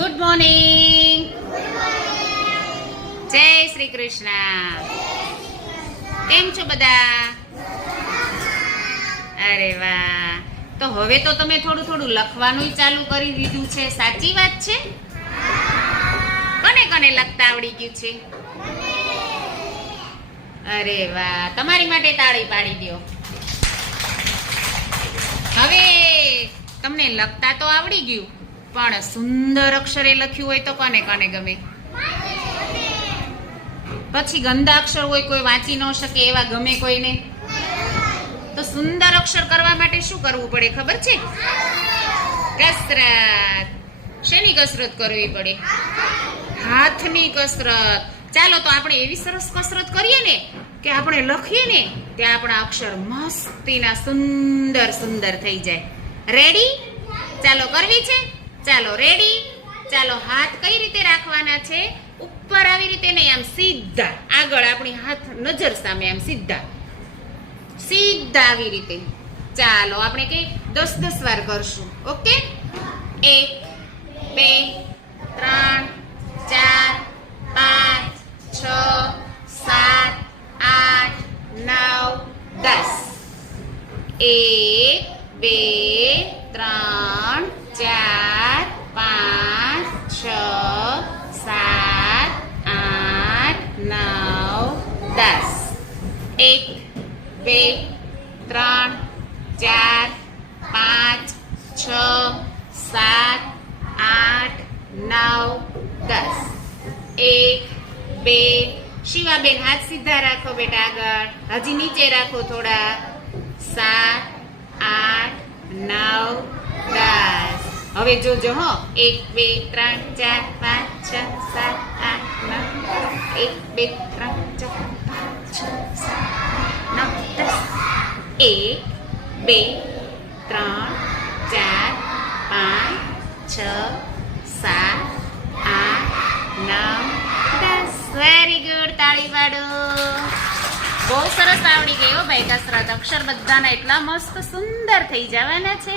Good morning. જય શ્રી કૃષ્ણ. કેમ છો બધા? અરે વાહ. તો હવે તો તમે થોડું થોડું લખવાનું ચાલુ કરી દીધું છે, સાચી વાત છે? કોને કોને લખતા આવડી ગયું છે? અરે વાહ, તમારી માટે તાળી પાડી દો. હવે તમને લખતા તો આવડી ગયું, પણ સુંદર અક્ષરે લખ્યું હોય તો કોને કોને ગમે? પછી ગંદા અક્ષર હોય, કોઈ વાંચી ન શકે એવા ગમે કોઈને? તો સુંદર અક્ષર કરવા માટે શું કરવું પડે ખબર છે? કસરત. શેની કસરત કરવી પડે? હાથની કસરત. ચાલો તો આપણે એવી સરસ કસરત કરીએ ને કે આપણે લખીએ ને ત્યાં આપણા અક્ષર મસ્તીના સુંદર સુંદર થઈ જાય. રેડી? ચાલો કરવી છે? ચાલો રેડી? ચાલો હાથ કઈ રીતે રાખવાના છે? ઉપર આવી રીતે નહીં, આમ સીધા આગળ, આપણી હાથ નજર સામે આમ સીધા સીધા આવી રીતે. ચાલો આપણે કે 10 વાર કરશું. ઓકે? 1 2 3 4 5 6 7 8 9 10. 1 2 3 4 5 6 7 8 9 10. 1 2 3 4 5 6 7 8 9 10. 1 2. શિવાબેન હાથ સીધા રાખો બેટા, આગળ હજી નીચે રાખો થોડા. 7 8 9 10. હવે જોજો હો. 1 2 3 4 5 6 7 8 9 1 2 3 4 5 6 7 9 10. 1 2 3 4 5 6 7 8 9 10. Very good. તાળી પાડો. બહુ સરસ આવડી ગયો ભાઈ કસરત. અક્ષર બધાના એટલા મસ્ત સુંદર થઈ જવાના છે.